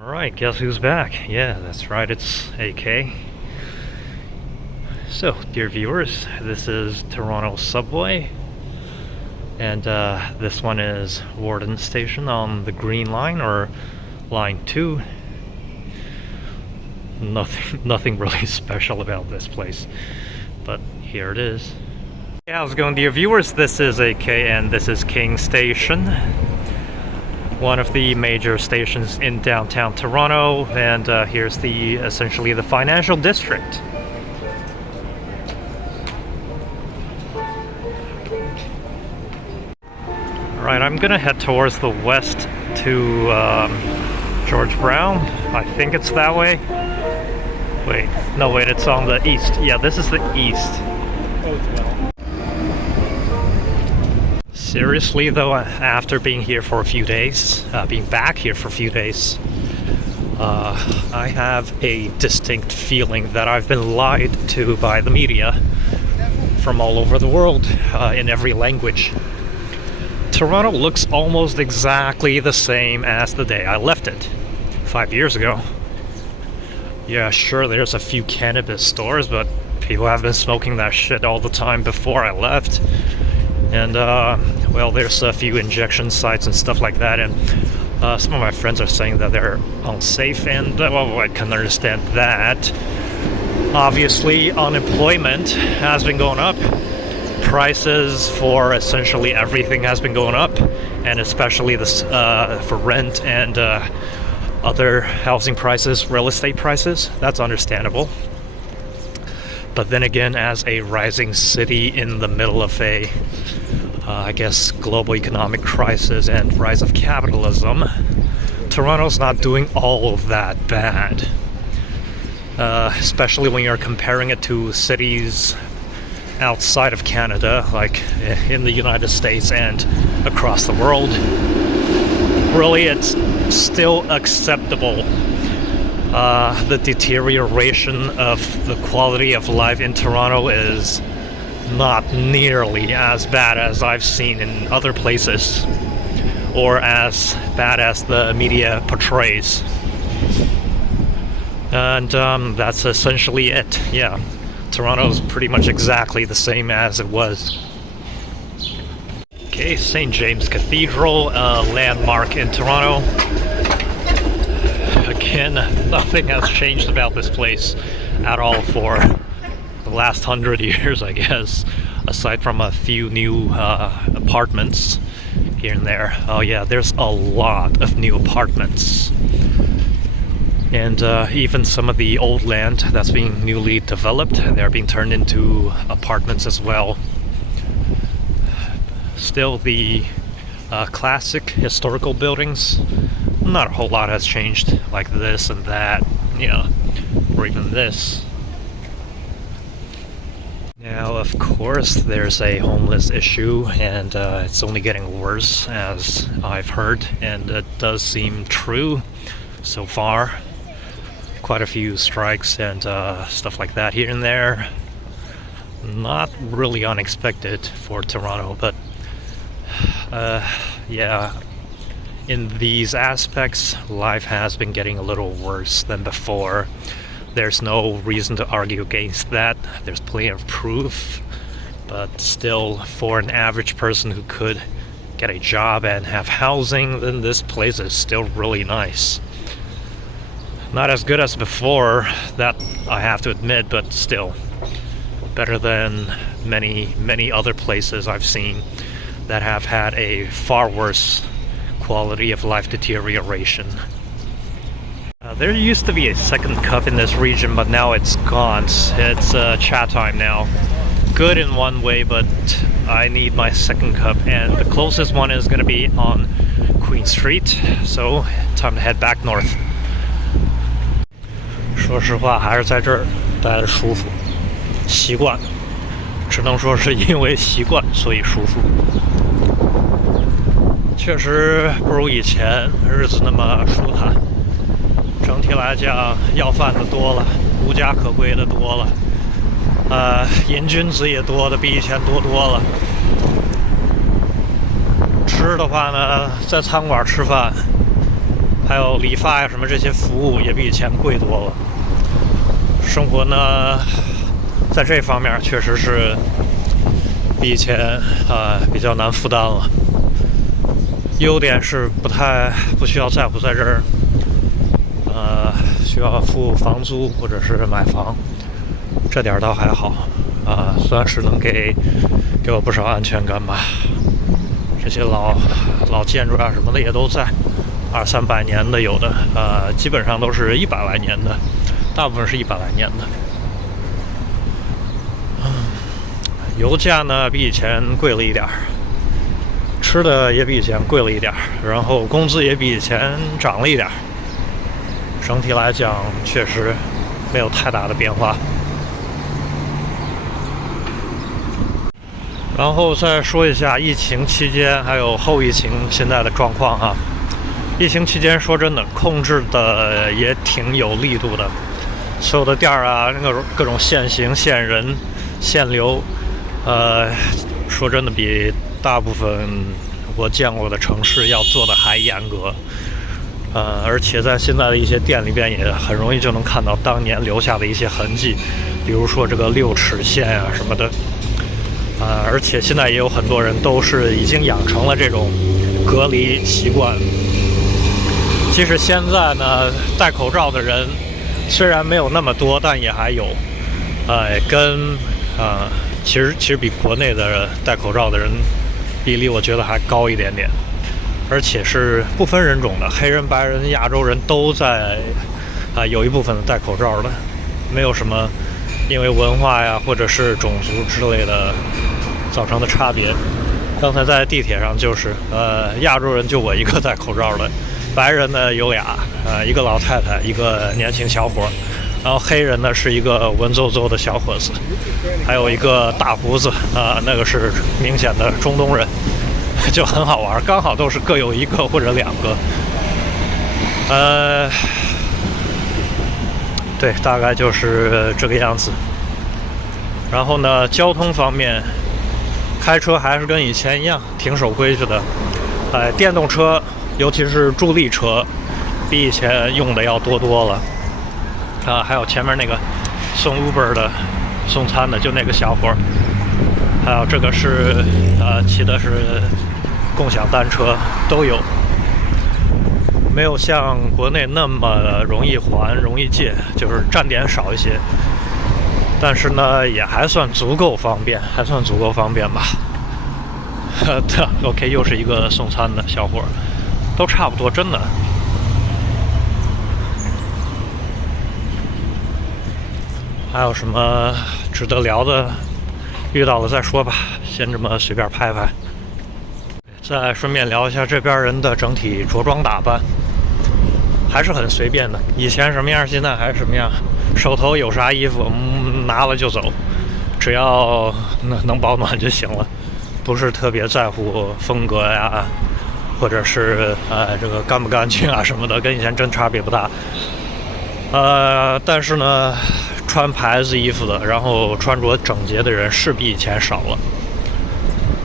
Alright, guess who's back? Yeah, that's right, it's AK. So, dear viewers, this is Toronto Subway. And this one is Warden Station on the Green Line, or Line 2. Nothing really special about this place, but here it is. Hey, how's it going, dear viewers? This is AK and this is King Station, one of the major stations in downtown Toronto, and here's essentially the financial district. Alright, I'm gonna head towards the west to George Brown. I think it's that way. Wait, it's on the east. Yeah, this is the east. Seriously though, after being here for a few days, being back here for a few days, I have a distinct feeling that I've been lied to by the media from all over the world, in every language. Toronto looks almost exactly the same as the day I left it 5 years ago. Yeah, sure, there's a few cannabis stores, but people have been smoking that shit all the time before I left. And, well, there's a few injection sites and stuff like that, and some of my friends are saying that they're unsafe, and, well, I can understand that. Obviously, unemployment has been going up. Prices for essentially everything has been going up, and especially this for rent and other housing prices, real estate prices. That's understandable. But then again, as a rising city in the middle of a I guess global economic crisis and rise of capitalism, Toronto's not doing all of that bad, especially when you're comparing it to cities outside of Canada, like in the United States and across the world. Really, it's still acceptable. The deterioration of the quality of life in Toronto is not nearly as bad as I've seen in other places, or as bad as the media portrays. And that's essentially it. Yeah, Toronto's pretty much exactly the same as it was. Okay, St. James Cathedral, a landmark in Toronto. Again, nothing has changed about this place at all for the last 100 years, I guess, aside from a few new apartments here and there. Oh yeah, there's a lot of new apartments. And even some of the old land that's being newly developed, they're being turned into apartments as well. Still, the classic historical buildings, not a whole lot has changed, like this and that, or even this. Now, of course, there's a homeless issue, and it's only getting worse, as I've heard, and it does seem true so far. Quite a few strikes and stuff like that here and there. Not really unexpected for Toronto, but yeah, in these aspects, life has been getting a little worse than before. There's no reason to argue against that. There's plenty of proof, but still, for an average person who could get a job and have housing, then this place is still really nice. Not as good as before, that I have to admit, but still better than many other places I've seen that have had a far worse quality of life deterioration. There used to be a second cup in this region, but now it's gone. It's chat time now. Good in one way, but I need my second cup, and the closest one is going to be on Queen Street, so time to head back north. 说实话，还是在这儿待着舒服，习惯，只能说是因为习惯，所以舒服。确实不如以前日子那么舒坦。整体来讲，要饭的多了，无家可归的多了，瘾君子也多的比以前多了。吃的话呢，在餐馆吃饭，还有理发呀什么这些服务也比以前贵多了。生活呢，在这方面确实是比以前比较难负担了。优点是不需要在乎在这儿需要付房租或者是买房，这点倒还好算是能给我不少安全感吧。这些老建筑啊什么的也都在，200-300年的有的，基本上都是100来年的，大部分是100来年的。油价呢比以前贵了一点，吃的也比以前贵了一点，然后工资也比以前涨了一点。整体来讲，确实没有太大的变化。然后再说一下疫情期间还有后疫情现在的状况啊。疫情期间说真的控制的也挺有力度的，所有的店啊，各种限行、限人、限流，说真的比大部分我见过的城市要做的还严格。而且在现在的一些店里边也很容易就能看到当年留下的一些痕迹，比如说这个6尺线啊什么的。而且现在也有很多人都是已经养成了这种隔离习惯。其实现在呢，戴口罩的人虽然没有那么多，但也还有，其实比国内的戴口罩的人比例，我觉得还高一点点，而且是不分人种的，黑人、白人、亚洲人都在，有一部分戴口罩的，没有什么因为文化呀或者是种族之类的造成的差别。刚才在地铁上就是，亚洲人就我一个戴口罩的，白人呢有俩，一个老太太，一个年轻小伙，然后黑人呢是一个文绉绉的小伙子，还有一个大胡子，那个是明显的中东人，就很好玩，刚好都是各有一个或者2个，对，大概就是这个样子。然后呢，交通方面，开车还是跟以前一样，挺守规矩的。电动车，尤其是助力车，比以前用的要多了。还有前面那个送 Uber 的、送餐的，就那个小伙，还有这个是骑的是共享单车，都有。没有像国内那么容易还、容易借，就是站点少一些。但是呢，也还算足够方便，吧。OK， 又是一个送餐的小伙，都差不多，真的。还有什么值得聊的？遇到了再说吧，先这么随便拍。再顺便聊一下这边人的整体着装打扮，还是很随便的。以前什么样，现在还是什么样。手头有啥衣服，拿了就走，只要能保暖就行了，不是特别在乎风格呀，或者是这个干不干净啊什么的，跟以前真差别不大。但是呢，穿牌子衣服的，然后穿着整洁的人是比以前少了。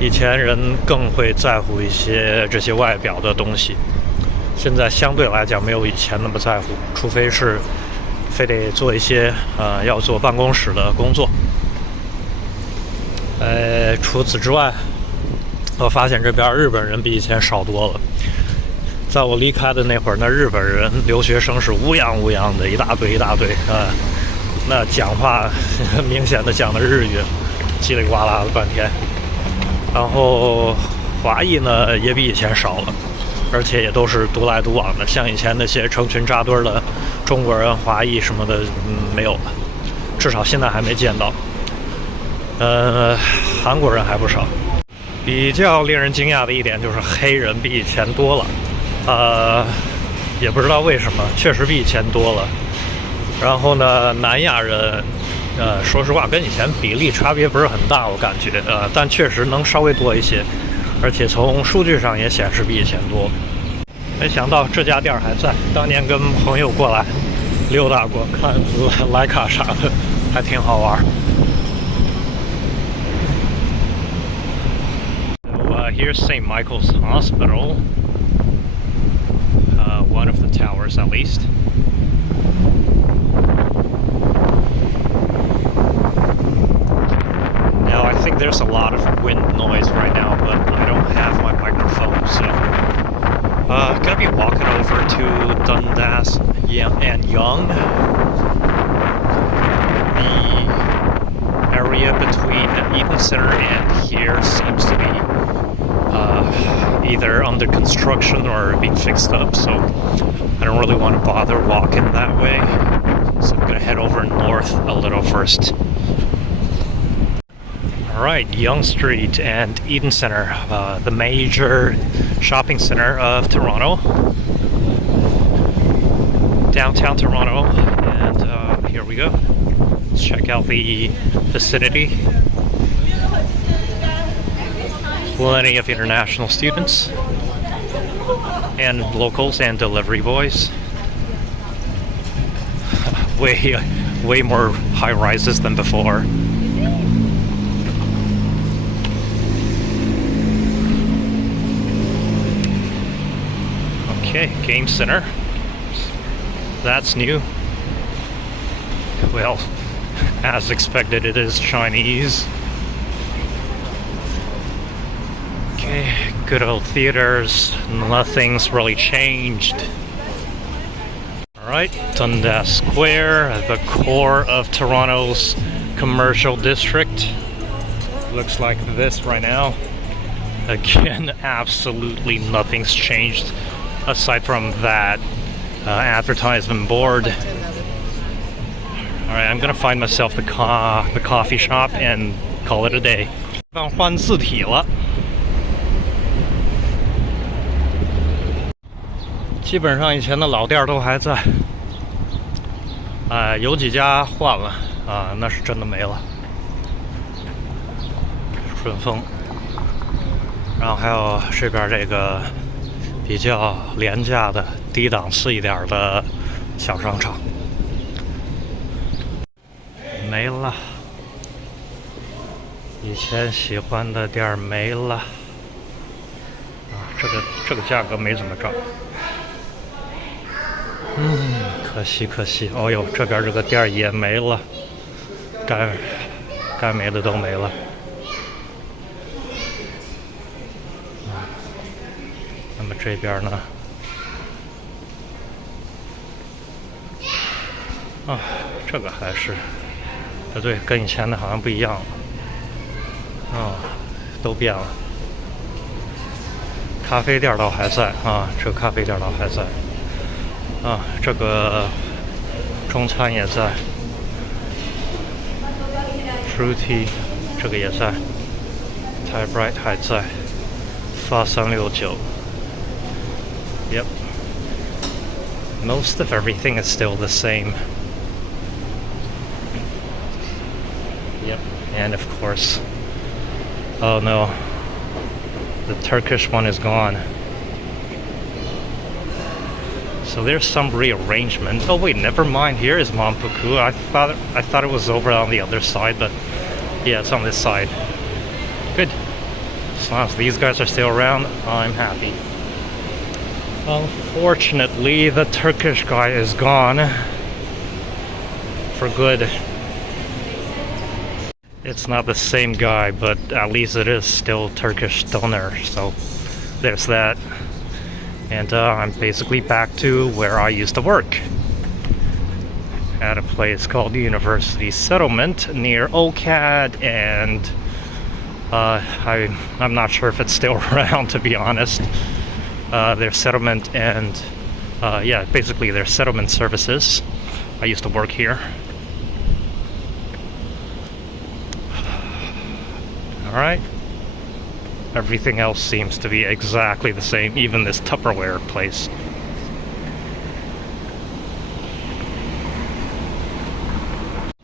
以前人更会在乎一些这些外表的东西，现在相对来讲没有以前那么在乎，除非是非得做一些要做办公室的工作。除此之外，我发现这边日本人比以前少多了。在我离开的那会儿，那日本人留学生是乌泱乌泱的，一大堆那讲话明显的讲的日语，叽里呱啦的半天。然后华裔呢也比以前少了，而且也都是独来独往的，像以前那些成群扎堆的中国人、华裔什么的，没有了，至少现在还没见到。韩国人还不少。比较令人惊讶的一点就是黑人比以前多了，也不知道为什么，确实比以前多了。然后呢，南亚人，说实话跟以前比例差别不是很大，我感觉，但确实能稍微多一些，而且从数据上也显示比以前多。没想到这家店还在，当年跟朋友过来溜达过，看徕卡啥的，还挺好玩。So, here's St. Michael's Hospital, one of the towers at least. Now I think there's a lot of wind noise right now, but I don't have my microphone, so gonna be walking over to Dundas and Yonge. The area between Eden Center and here seems to be either under construction or being fixed up, so I don't really want to bother walking that way. So I'm gonna head over north a little first. Alright, Yonge Street and Eden Center, the major shopping center of Toronto. Downtown Toronto, and here we go. Let's check out the vicinity. Plenty of international students and locals and delivery boys. Way more high rises than before. Okay, Game Center. That's new. Well, as expected, it is Chinese. Okay, good old theaters. Nothing's really changed. Alright, Dundas Square, the core of Toronto's commercial district. Looks like this right now. Again, absolutely nothing's changed aside from that advertisement board. Alright, I'm gonna find myself the coffee shop and call it a day. 换字体了。基本上以前的老店都还在，有几家换了啊，那是真的没了。顺丰，然后还有这边这个比较廉价的、低档次一点的小商场没了，以前喜欢的店没了啊，这个价格没怎么涨。 可惜可惜，哦呦，这边这个店也没了，该没的都没了。那么这边呢？啊，这个还是，对，跟以前的好像不一样了。啊，都变了。咖啡店倒还在啊，这个咖啡店倒还在。 啊，这个中餐也在 ，Fruity 这个也在 ，Thai Bright 还在，发369 ，Yep. Most of everything is still the same. Yep, and of course, oh no, the Turkish one is gone. So there's some rearrangement. Oh wait, never mind. Here is Mampuku. I thought it was over on the other side, but yeah, it's on this side. Good. As long as these guys are still around, I'm happy. Unfortunately, the Turkish guy is gone for good. It's not the same guy, but at least it is still Turkish donor. So there's that. And I'm basically back to where I used to work, at a place called University Settlement near OCAD, and I'm not sure if it's still around, to be honest. Their settlement and yeah, basically their settlement services. I used to work here. All right. Everything else seems to be exactly the same, even this Tupperware place.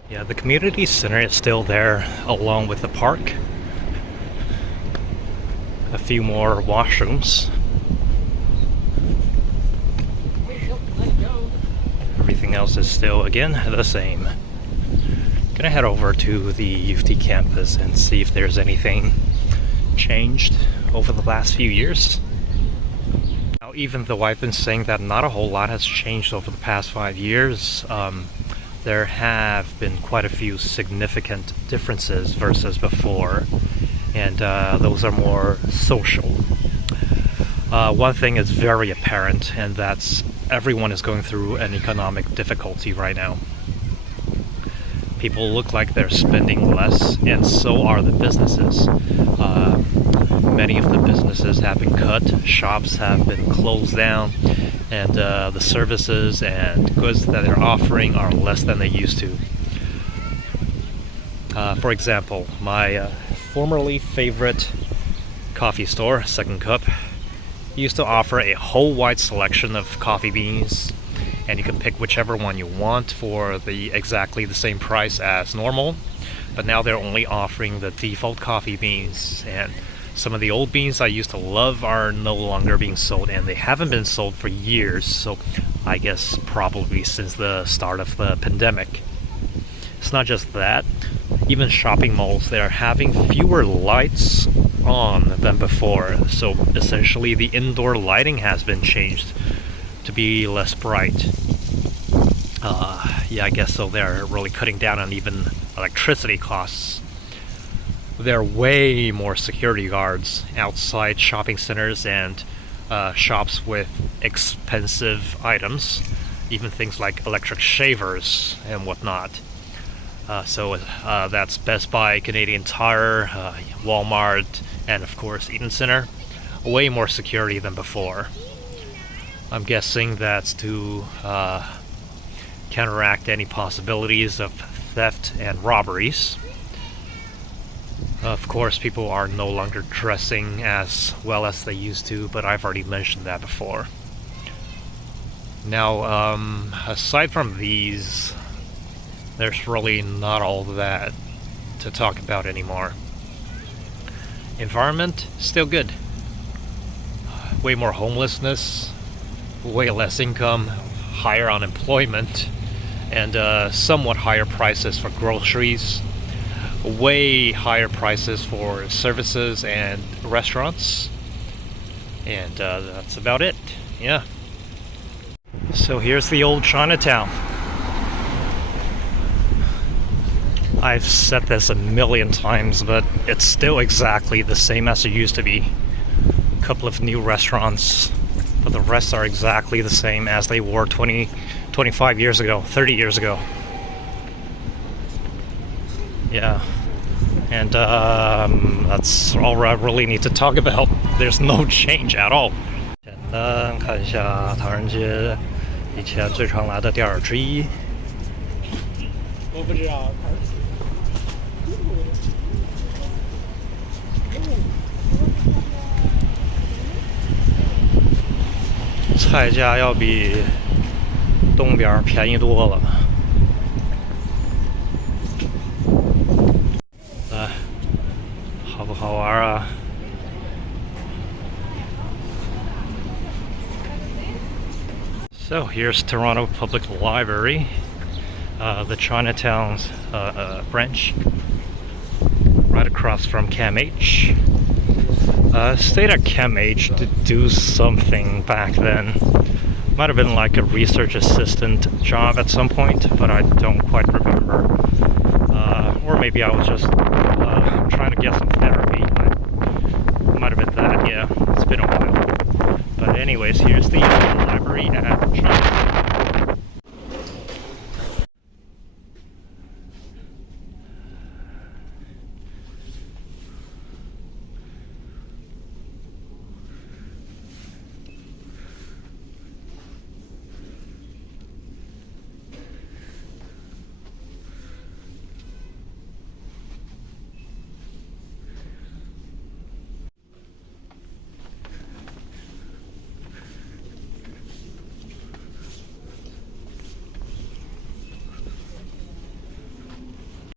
Yeah, the community center is still there, along with the park. A few more washrooms. Everything else is still, again, the same. Gonna head over to the U of T campus and see if there's anything changed over the last few years. Now, even though I've been saying that not a whole lot has changed over the past 5 years, there have been quite a few significant differences versus before, and those are more social. One thing is very apparent, and that's everyone is going through an economic difficulty right now. People look like they're spending less, and so are the businesses. Many of the businesses have been cut, shops have been closed down, and the services and goods that they're offering are less than they used to. For example, my formerly favorite coffee store, Second Cup, used to offer a whole wide selection of coffee beans, and you can pick whichever one you want for exactly the same price as normal. But now they're only offering the default coffee beans, and some of the old beans I used to love are no longer being sold, and they haven't been sold for years, so I guess probably since the start of the pandemic. It's not just that, even shopping malls, they're having fewer lights on than before, so essentially the indoor lighting has been changed to be less bright. Yeah, I guess so. They're really cutting down on even electricity costs. There are way more security guards outside shopping centers and shops with expensive items, even things like electric shavers and whatnot. So that's Best Buy, Canadian Tire, Walmart, and of course Eaton Center. Way more security than before. I'm guessing that's to counteract any possibilities of theft and robberies. Of course, people are no longer dressing as well as they used to, but I've already mentioned that before. Now, aside from these, there's really not all that to talk about anymore. Environment, still good. Way more homelessness, way less income, higher unemployment, and somewhat higher prices for groceries, way higher prices for services and restaurants, and that's about it. Yeah. So here's the old Chinatown. I've said this a million times, but it's still exactly the same as it used to be. A couple of new restaurants, but the rest are exactly the same as they were 25 years ago, 30 years ago. Yeah. And that's all I really need to talk about. There's no change at all. 简单看一下唐人街以前最常来的店儿之一。我不知道。菜价要比东边便宜多了。好不好玩啊？ So here's Toronto Public Library, the Chinatown branch, right across from CAMH. Stayed at CAMH to do something back then. Might have been like a research assistant job at some point, but I don't quite remember. Or maybe I was just trying to get some therapy. Might have been that, yeah. It's been a while. But anyways, here's the library at Chinatown.